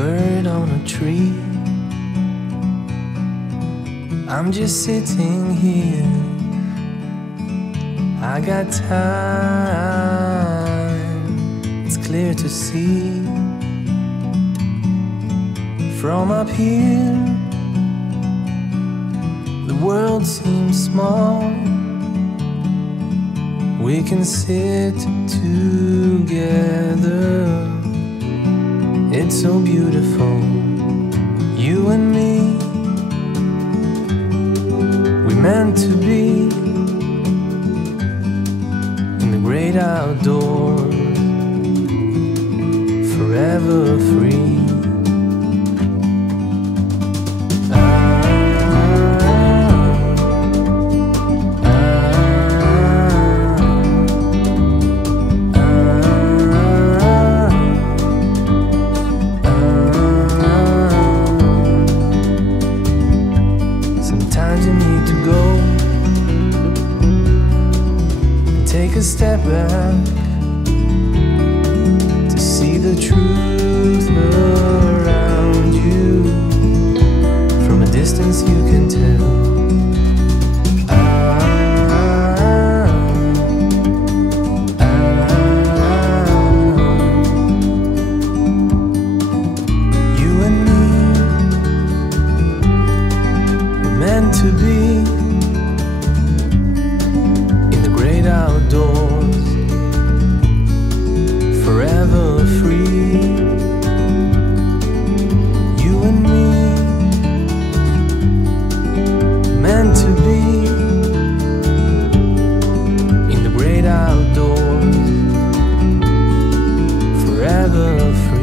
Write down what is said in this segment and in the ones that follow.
bird on a tree. I'm just sitting here. I got time, it's clear to see. From up here, the world seems small. We can sit together. It's so beautiful, you and me. We meant to be in the great outdoors, forever free. A step back to see the truth around you. From a distance you can tell. You and me were meant to be outdoors, forever free. You and me, meant to be in the great outdoors, forever free.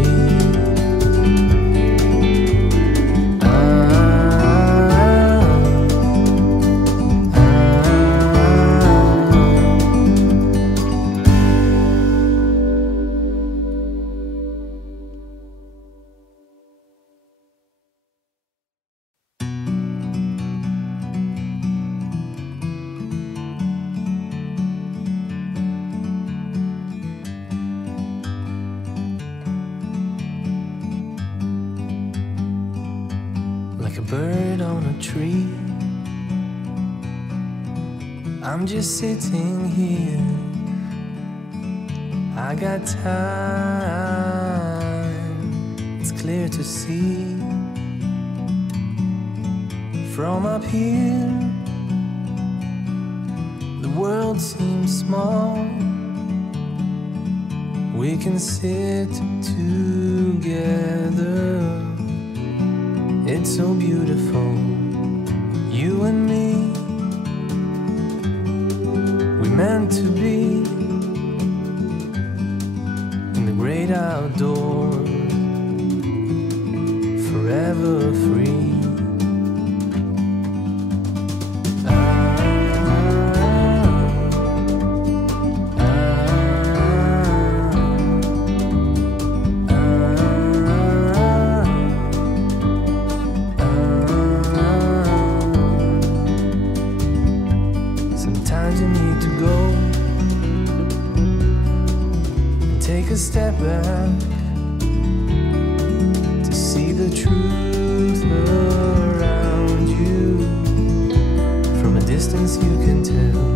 Like a bird on a tree, I'm just sitting here. I got time, it's clear to see. From up here, the world seems small. We can sit together. It's so beautiful, you and me. We meant to be in the great outdoors, forever free. Step back to see the truth around you. From a distance you can tell.